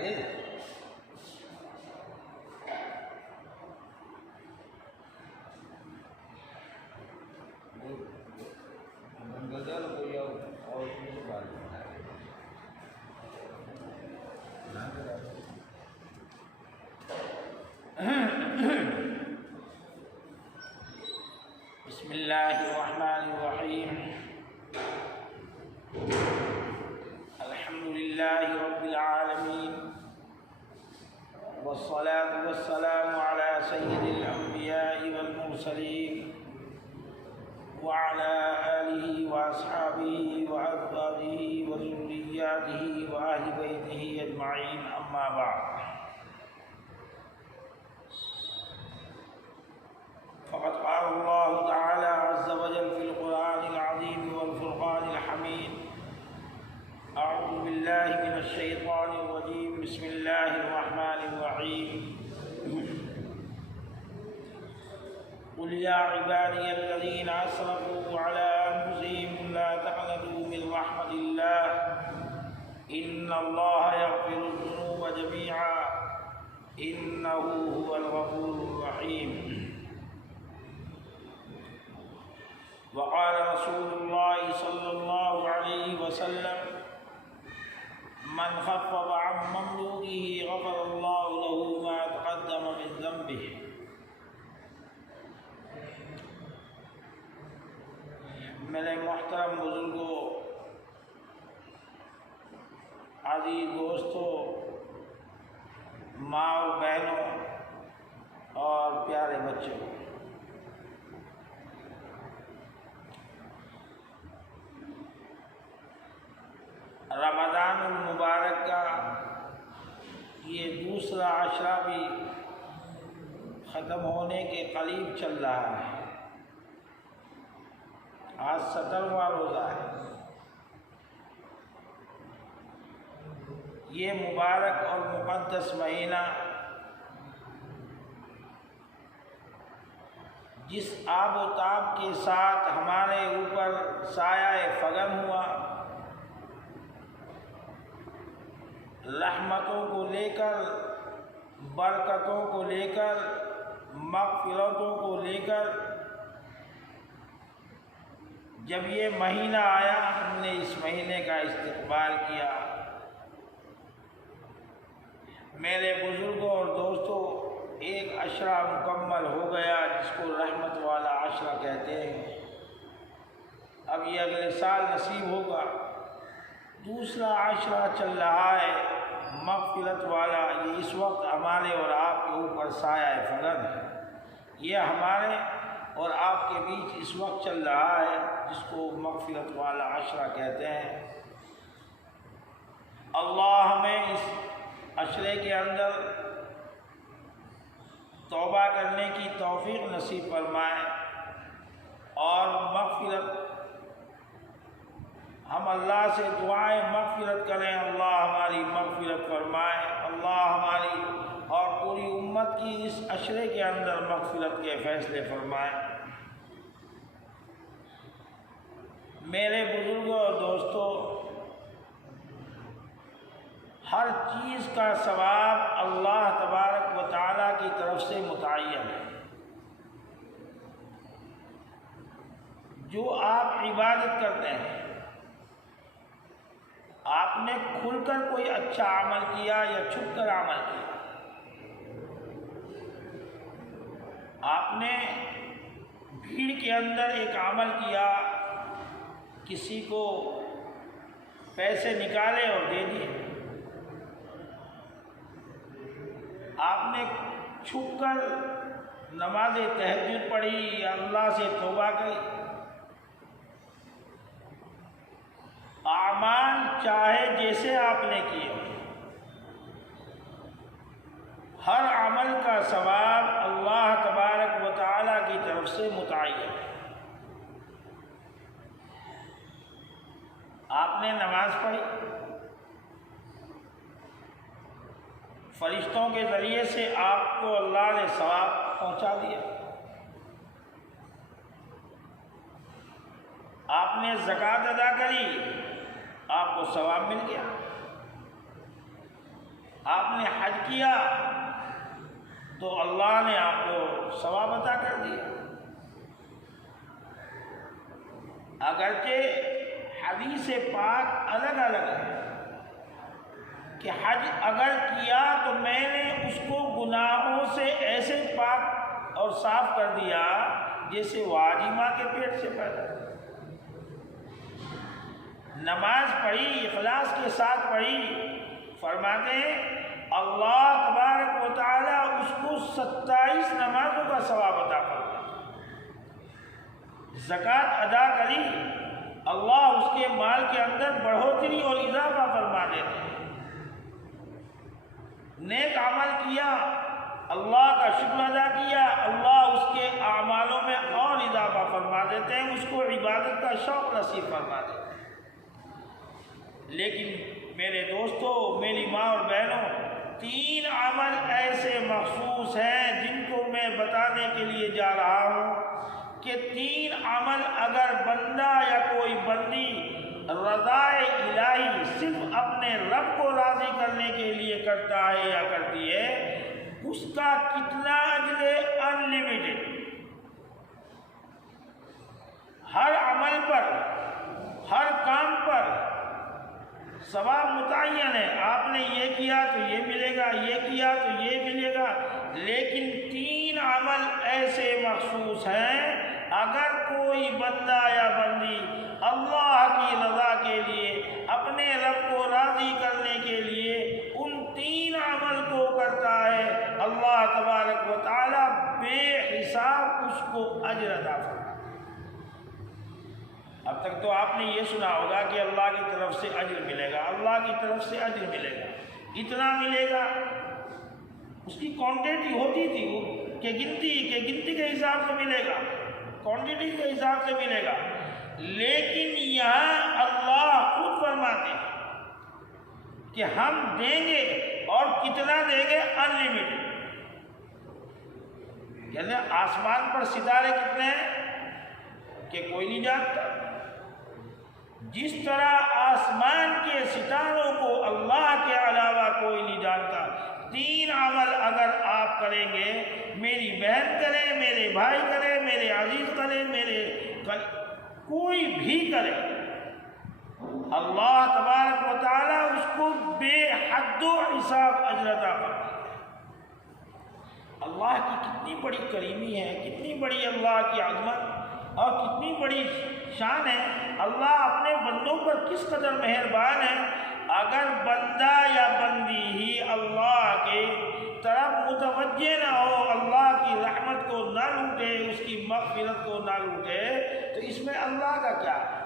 آگے غزل کوئی اور بات بسم اللہ الرحمن الرحیم الحمد للہ رب العالمین والصلاة والسلام على سید الانبیاء والمرسلین وعلى آلہ واصحابہ وأزواجہ وذریاتہ وأہل بیتہ اجمعین اما بعد فقد قال الله تعالى عز وجل في القرآن العظيم والفرقان الحميد أعوذ بالله من الشيطان الرجيم بسم الله الرحمن الرحيم قل يا عبادي الذين أسرفوا على أنفسهم لا تقنطوا من رحمة الله إن الله يغفر الذنوب جميعا إنه هو الغفور الرحيم وقال رسول الله صلى الله عليه وسلم من خفف عن مملوكه غفر الله له ما تقدم من ذنبه میرے محترم بزرگوں، عزیز دوستوں، ماں اور بہنوں اور پیارے بچوں، رمضان المبارک کا یہ دوسرا عشرہ بھی ختم ہونے کے قریب چل رہا ہے۔ آج 17واں روزہ ہے۔ یہ مبارک اور مقدس مہینہ جس آب و تاب کے ساتھ ہمارے اوپر سایہ فغن ہوا، رحمتوں کو لے کر، برکتوں کو لے کر، مغفرتوں کو لے کر، جب یہ مہینہ آیا ہم نے اس مہینے کا استقبال کیا۔ میرے بزرگوں اور دوستوں، ایک عشرہ مکمل ہو گیا جس کو رحمت والا عشرہ کہتے ہیں۔ اب یہ اگلے سال نصیب ہوگا۔ دوسرا عشرہ چل رہا ہے مغفرت والا، یہ اس وقت ہمارے اور آپ کے اوپر سایہ فغن ہے۔ یہ ہمارے اور آپ کے بیچ اس وقت چل رہا ہے جس کو مغفرت والا عشرہ کہتے ہیں۔ اللہ ہمیں اس عشرے کے اندر توبہ کرنے کی توفیق نصیب فرمائے اور مغفرت، ہم اللہ سے دعائیں مغفرت کریں، اللہ ہماری مغفرت فرمائے، اللہ ہماری اور پوری امت کی اس عشرے کے اندر مغفرت کے فیصلے فرمائے۔ میرے بزرگوں اور دوستوں، ہر چیز کا ثواب اللہ تبارک و تعالیٰ کی طرف سے متعین ہے۔ جو آپ عبادت کرتے ہیں، آپ نے کھل کر کوئی اچھا عمل کیا یا چھپ کر عمل کیا، آپ نے بھیڑ کے اندر ایک عمل کیا، کسی کو پیسے نکالے اور دے دیے، آپ نے چھپ کر نماز تہجد پڑھی یا اللہ سے توبہ کی، اعمال چاہے جیسے آپ نے کیے، ہر عمل کا ثواب اللہ تبارک و تعالیٰ کی طرف سے متعین ہے۔ آپ نے نماز پڑھی، فرشتوں کے ذریعے سے آپ کو اللہ نے ثواب پہنچا دیا۔ آپ نے زکوٰۃ ادا کری، آپ کو ثواب مل گیا۔ آپ نے حج کیا تو اللہ نے آپ کو ثواب عطا کر دیا۔ اگرچہ حدیث پاک الگ الگ ہے کہ حج اگر کیا تو میں نے اس کو گناہوں سے ایسے پاک اور صاف کر دیا جیسے واجمہ کے پیٹ سے پیدا ہوا۔ نماز پڑھی، اخلاص کے ساتھ پڑھی، فرماتے ہیں اللہ تبارک و تعالیٰ اس کو 27 نمازوں کا ثواب عطا فرماتا ہے۔ زکوٰۃ ادا کری، اللہ اس کے مال کے اندر بڑھوتری اور اضافہ فرما دیتے ہیں۔ نیک عمل کیا، اللہ کا شکر ادا کیا، اللہ اس کے اعمالوں میں اور اضافہ فرما دیتے ہیں، اس کو عبادت کا شوق نصیب فرما دیتے ہیں۔ لیکن میرے دوستو، میری ماں اور بہنوں، 3 عمل ایسے مخصوص ہیں جن کو میں بتانے کے لیے جا رہا ہوں کہ 3 عمل اگر بندہ یا کوئی بندی رضائے الہی صرف اپنے رب کو راضی کرنے کے لیے کرتا ہے یا کرتی ہے، اس کا کتنا اجر انلمیٹڈ، ہر عمل پر، ہر کام پر ثواب متعین ہے۔ آپ نے یہ کیا تو یہ ملے گا، یہ کیا تو یہ ملے گا۔ لیکن 3 عمل ایسے مخصوص ہیں، اگر کوئی بندہ یا بندی اللہ کی رضا کے لیے، اپنے رب کو راضی کرنے کے لیے ان 3 عمل کو کرتا ہے، اللہ تبارک و تعالیٰ بے حساب اس کو اجر عطا فرماتا ہے۔ اب تک تو آپ نے یہ سنا ہوگا کہ اللہ کی طرف سے اجر ملے گا، اللہ کی طرف سے اجر ملے گا، اتنا ملے گا۔ اس کی کوانٹٹی ہوتی تھی وہ کہ گنتی کے حساب سے ملے گا، کوانٹٹی کے حساب سے ملے گا۔ لیکن یہاں اللہ خود فرماتے ہیں کہ ہم دیں گے، اور کتنا دیں گے؟ انلمیٹڈ۔ یعنی آسمان پر ستارے کتنے ہیں کہ کوئی نہیں جانتا۔ جس طرح آسمان کے ستاروں کو اللہ کے علاوہ کوئی نہیں جانتا، 3 عمل اگر آپ کریں گے، میری بہن کرے، میرے بھائی کرے، میرے عزیز کرے، کوئی بھی کرے، اللہ تبارک و تعالیٰ اس کو بے حد و حساب اجر عطا فرمائے۔ اللہ کی کتنی بڑی کریمی ہے، کتنی بڑی اللہ کی عظمت اور کتنی بڑی شان ہے۔ اللہ اپنے بندوں پر کس قدر مہربان ہے۔ اگر بندہ یا بندی ہی اللہ کے طرف متوجہ نہ ہو، اللہ کی رحمت کو نہ لوٹے، اس کی مغفرت کو نہ لوٹے، تو اس میں اللہ کا کیا ہے؟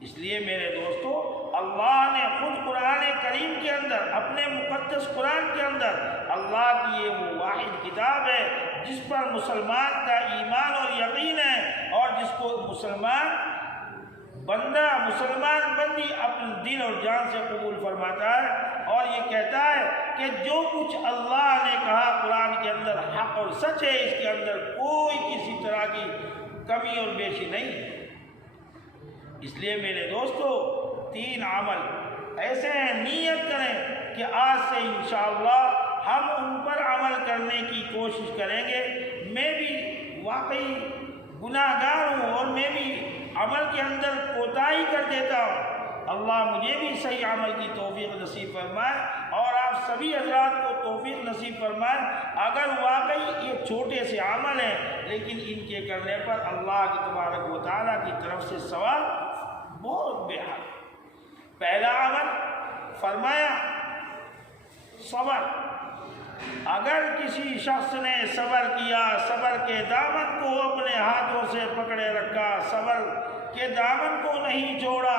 اس لیے میرے دوستو، اللہ نے خود قرآن کریم کے اندر، اپنے مقدس قرآن کے اندر، اللہ کی یہ وہ واحد کتاب ہے جس پر مسلمان کا ایمان اور یقین ہے، اور جس کو مسلمان بندہ، مسلمان بندی اپنے دل اور جان سے قبول فرماتا ہے، اور یہ کہتا ہے کہ جو کچھ اللہ نے کہا قرآن کے اندر حق اور سچ ہے، اس کے اندر کوئی کسی طرح کی کمی اور بیشی نہیں ہے۔ اس لیے میرے دوستو، 3 عمل ایسے ہیں، نیت کریں کہ آج سے انشاءاللہ ہم ان پر عمل کرنے کی کوشش کریں گے۔ میں بھی واقعی گناہ گار ہوں، اور میں بھی عمل کے اندر کوتاہی کر دیتا ہوں۔ اللہ مجھے بھی صحیح عمل کی توفیق نصیب فرمائے، اور آپ سبھی حضرات کو توفیق نصیب فرمائے۔ اگر واقعی یہ چھوٹے سے عمل ہیں، لیکن ان کے کرنے پر اللہ کی تبارک و تعالیٰ کی طرف سے ثواب بہت بے حد۔ پہلا عمل فرمایا صبر۔ اگر کسی شخص نے صبر کیا، صبر کے دامن کو اپنے ہاتھوں سے پکڑے رکھا، صبر کے دامن کو نہیں چھوڑا،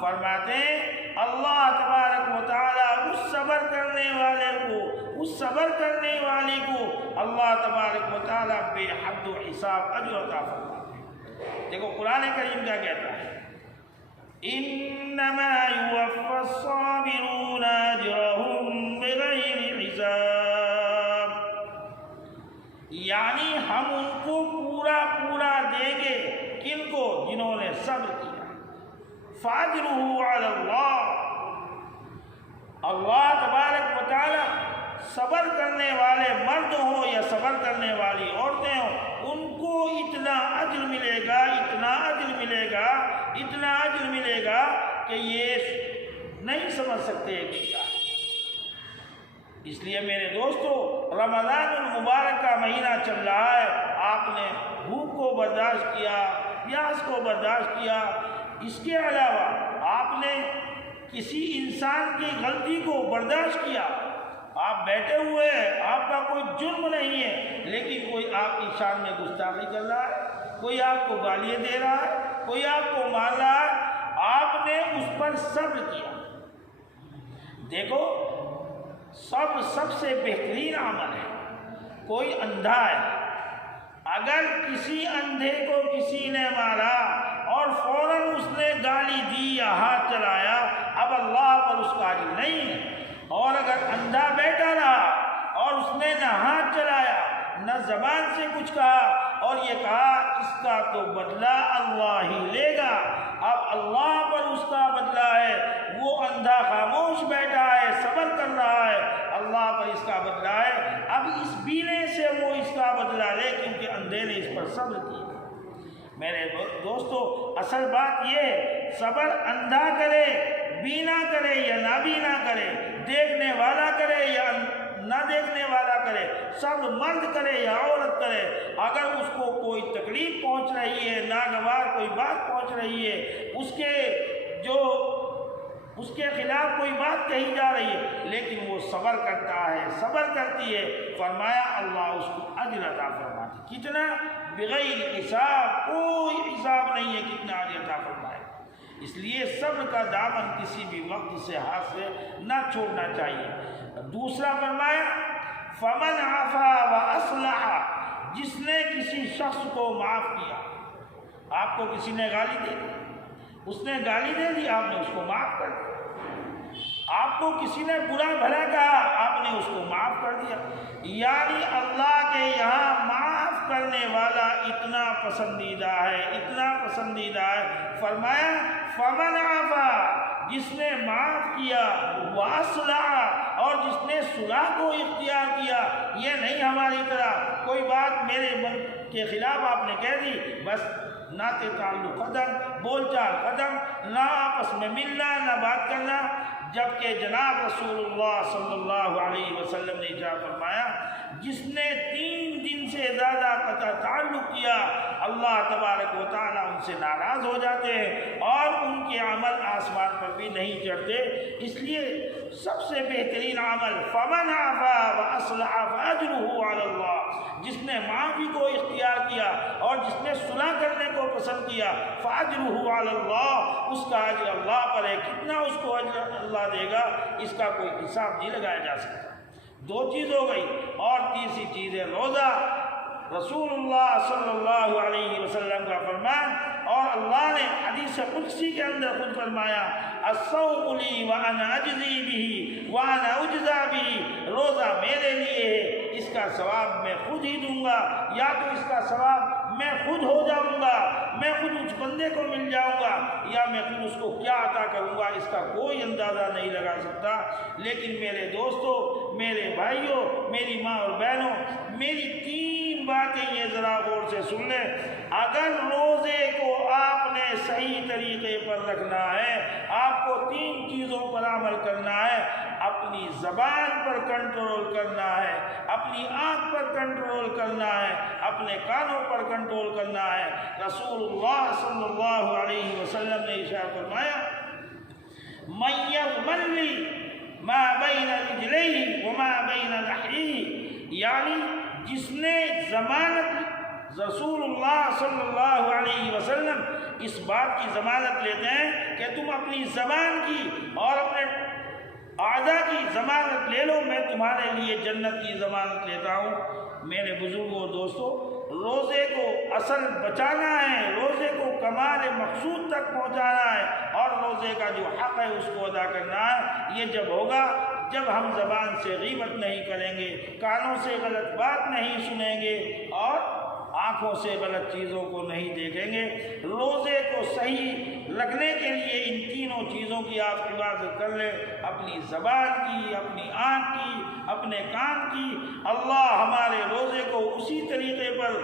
فرماتے ہیں اللہ تبارک و تعالیٰ اس صبر کرنے والے کو، اس صبر کرنے والی کو اللہ تبارک و تعالیٰ بے حد و حساب اجر عطا فرماتے ہیں۔ دیکھو قرآن کریم کیا کہتا ہے، انما یوفی الصابرون اجرهم بغیر حساب، یعنی ہم ان کو پورا دیں گے، کن کو؟ جنہوں نے صبر کیا۔ فاجرہ علی اللہ، اللہ تبارک و تعالی صبر کرنے والے مرد ہوں یا صبر کرنے والی عورتیں ہوں، ان کو اتنا اجر ملے گا، اتنا اجر ملے گا، اتنا اجر ملے گا کہ یہ نہیں سمجھ سکتے کہ کیا ہے۔ اس لیے میرے دوستو، رمضان المبارک کا مہینہ چل رہا ہے، آپ نے بھوک کو برداشت کیا، پیاس کو برداشت کیا، اس کے علاوہ آپ نے کسی انسان کی غلطی کو برداشت کیا۔ آپ بیٹھے ہوئے ہیں، آپ کا کوئی جرم نہیں ہے، لیکن کوئی آپ کی شان میں گستاخی کر رہا ہے، کوئی آپ کو گالیاں دے رہا ہے، کوئی آپ کو مار رہا ہے، آپ نے اس پر صبر کیا۔ دیکھو، صبر سب سے بہترین عمل ہے۔ کوئی اندھا ہے، اگر کسی اندھے کو کسی نے مارا اور فوراً اس نے گالی دی یا ہاتھ چلایا، اب اللہ پر اس کا اجر نہیں ہے۔ اور اگر اندھا بیٹھا رہا اور اس نے نہ ہاتھ چلایا نہ زبان سے کچھ کہا اور یہ کہا اس کا تو بدلہ اللہ ہی لے گا، اب اللہ پر اس کا بدلہ ہے، وہ اندھا خاموش بیٹھا ہے، صبر کر رہا ہے، اللہ پر اس کا بدلہ ہے، اب اس بینے سے وہ اس کا بدلہ لے کیونکہ اندھے نے اس پر صبر کیا۔ میرے دوستو، اصل بات یہ ہے، صبر اندھا کرے، بینا کرے یا نہ بینا کرے، دیکھنے والا کرے یا نہ دیکھنے والا کرے، صبر مرد کرے یا عورت کرے، اگر اس کو کوئی تکلیف پہنچ رہی ہے، ناگوار کوئی بات پہنچ رہی ہے، اس کے خلاف کوئی بات کہی جا رہی ہے، لیکن وہ صبر کرتا ہے، صبر کرتی ہے، فرمایا اللہ اس کو اجر عطا فرماتی۔ کتنا؟ بغیر حساب، کوئی حساب نہیں ہے کتنا اجر عطا فرمائے۔ اس لیے صبر کا دامن کسی بھی وقت سے ہاتھ سے نہ چھوڑنا چاہیے۔ دوسرا فرمایا فمن عفا واصلح، جس نے کسی شخص کو معاف کیا۔ آپ کو کسی نے گالی دے دی، اس نے گالی دے دی، آپ نے اس کو معاف کر دیا۔ آپ کو کسی نے برا بھلا کہا، آپ نے اس کو معاف کر دیا۔ یعنی اللہ کے یہاں معاف کرنے والا اتنا پسندیدہ ہے، اتنا پسندیدہ ہے۔ فرمایا فمن عفا، جس نے معاف کیا، واصلح، اور جس نے صلح کو اختیار کیا۔ یہ نہیں ہماری طرح کوئی بات میرے من کے خلاف آپ نے کہہ دی، بس ناطے تعلق ختم، بول چال ختم، نہ آپس میں ملنا نہ بات کرنا۔ جبکہ جناب رسول اللہ صلی اللہ علیہ وسلم نے ارشاد فرمایا، جس نے 3 دن سے زیادہ قطع تعلق کیا، اللہ تبارک و تعالیٰ ان سے ناراض ہو جاتے ہیں اور ان کے عمل آسمان پر بھی نہیں چڑھتے۔ اس لیے سب سے بہترین عمل فمن عفا واصلح فاجرہ علی اللہ، جس نے معافی کو اختیار کیا اور جس نے صلح کرنے کو پسند کیا، فاجرہ علی اللہ، اس کا اجر اللہ پر ہے۔ کتنا اس کو اجر اللہ دے گا، اس کا کوئی حساب نہیں لگایا جا سکتا۔ 2 چیز ہو گئی، اور تیسری چیز ہے روزہ۔ رسول اللہ صلی اللہ علیہ وسلم کا فرمان، اور اللہ نے حدیث قدسی کے اندر خود فرمایا، الصوم لی وانا اجزی بہ وانا اجزا بہ، روزہ میرے لیے ہے، اس کا ثواب میں خود ہی دوں گا، یا تو اس کا ثواب میں خود ہو جاؤں گا، میں خود اس بندے کو مل جاؤں گا، یا میں خود اس کو کیا عطا کروں گا، اس کا کوئی اندازہ نہیں لگا سکتا۔ لیکن میرے دوستو، میرے بھائیوں، میری ماں اور بہنوں، میری 3 باتیں یہ ذرا غور سے سن لیں۔ اگر روزے کو آپ نے صحیح طریقے پر رکھنا ہے، آپ کو 3 چیزوں پر عمل کرنا ہے۔ اپنی زبان پر کنٹرول کرنا ہے، اپنی آنکھ پر کنٹرول کرنا ہے، اپنے کانوں پر کنٹرول کرنا ہے۔ رسول اللہ صلی اللہ علیہ وسلم نے ارشاد فرمایا، من یضمن لی ما بین رجلیہ وما بین لحیہ، یعنی جس نے ضمانت، رسول اللہ صلی اللہ علیہ وسلم اس بات کی ضمانت لیتے ہیں کہ تم اپنی زبان کی اور اپنے اعضاء کی ضمانت لے لو، میں تمہارے لیے جنت کی ضمانت لیتا ہوں۔ میرے بزرگوں اور دوستوں، روزے کو اصل بچانا ہے، روزے کو کمال مقصود تک پہنچانا ہے، اور روزے کا جو حق ہے اس کو ادا کرنا ہے۔ یہ جب ہوگا جب ہم زبان سے غیبت نہیں کریں گے، کانوں سے غلط بات نہیں سنیں گے، اور آنکھوں سے غلط چیزوں کو نہیں دیکھیں گے۔ روزے کو صحیح رکھنے کے لیے ان تینوں چیزوں کی آپ حفاظت کر لیں، اپنی زبان کی، اپنی آنکھ کی، اپنے کان کی۔ اللہ ہمارے روزے کو اسی طریقے پر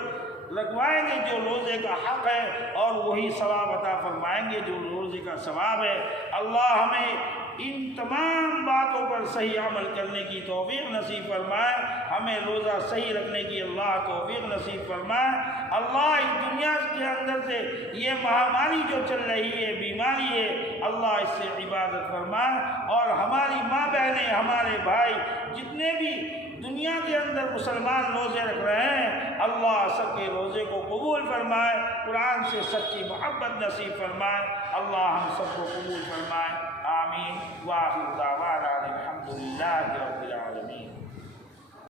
لگوائیں گے جو روزے کا حق ہے، اور وہی ثواب عطا فرمائیں گے جو روزے کا ثواب ہے۔ اللہ ہمیں ان تمام باتوں پر صحیح عمل کرنے کی توفیق نصیب فرمائے، ہمیں روزہ صحیح رکھنے کی اللہ توفیق نصیب فرمائے۔ اللہ اس دنیا کے اندر سے یہ مہاماری جو چل رہی ہے، بیماری ہے، اللہ اس سے عبادت فرمائے، اور ہماری ماں بہنیں، ہمارے بھائی جتنے بھی دنیا کے اندر مسلمان روزے رکھ رہے ہیں، اللہ سب کے روزے کو قبول فرمائے، قرآن سے سچی محبت نصیب فرمائے، اللہ ہم سب کو قبول فرمائے، آمین۔ وآخر دعوانا الحمد للہ رب العالمین۔